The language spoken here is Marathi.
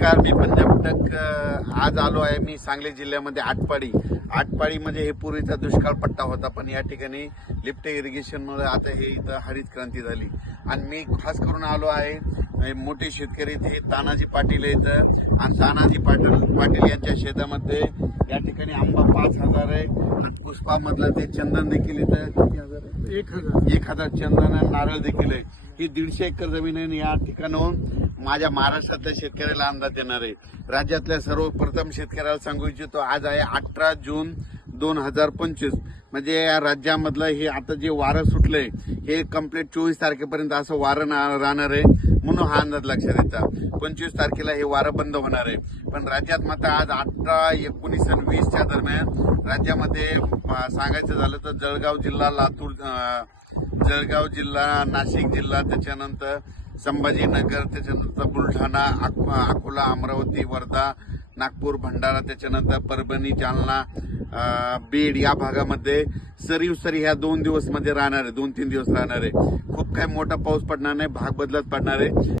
नमस्कार मी पंजाब आज आलो आहे मी सांगली जिल्ह्यामध्ये आटपाडी. आटपाडी म्हणजे हे पूर्वीचा दुष्काळ पट्टा होता पण या ठिकाणी लिफ्ट इरिगेशनमुळे आता हे इथं हरित क्रांती झाली. आणि मी खास करून आलो आहे मोठे शेतकरी ते तानाजी पाटील आहेत. आणि तानाजी पाटील पाटील यांच्या शेतामध्ये या ठिकाणी आंबा पाच हजार आहे. आणि पुष्पामधलं ते चंदन देखील इथं हजार एक हजार. एक हजार चंदन आणि नारळ देखील आहे. ही दीडशे एकर जमीन आहे आणि या ठिकाणाहून माझ्या महाराष्ट्रातल्या शेतकऱ्याला अंदाज देणार आहे. राज्यातल्या सर्वप्रथम शेतकऱ्याला सांगू इच्छितो आज आहे अठरा जून दोन हजार पंचवीस. म्हणजे या राज्यामधलं हे आता जे वारं सुटलंय हे कंप्लीट चोवीस तारखेपर्यंत असं वारं राहणार आहे म्हणून हा अंदाज लक्षात येतात पंचवीस तारखेला हे वारं बंद होणार आहे. पण राज्यात मात्र आज अठरा एकोणीस आणि वीसच्या दरम्यान राज्यामध्ये सांगायचं झालं तर जळगाव जिल्हा लातूर जळगाव जिल्हा नाशिक जिल्हा त्याच्यानंतर संभाजीनगर त्याच्यानंतर बुलढाणा अकोला अमरावती वर्धा नागपूर भंडारा त्याच्यानंतर परभणी जालना बीड या भागामध्ये सरी उसरी ह्या दोन दिवसमध्ये राहणार आहे दोन तीन दिवस राहणार आहे. खूप काही मोठा पाऊस पडणार नाही भाग बदलत पडणार आहे.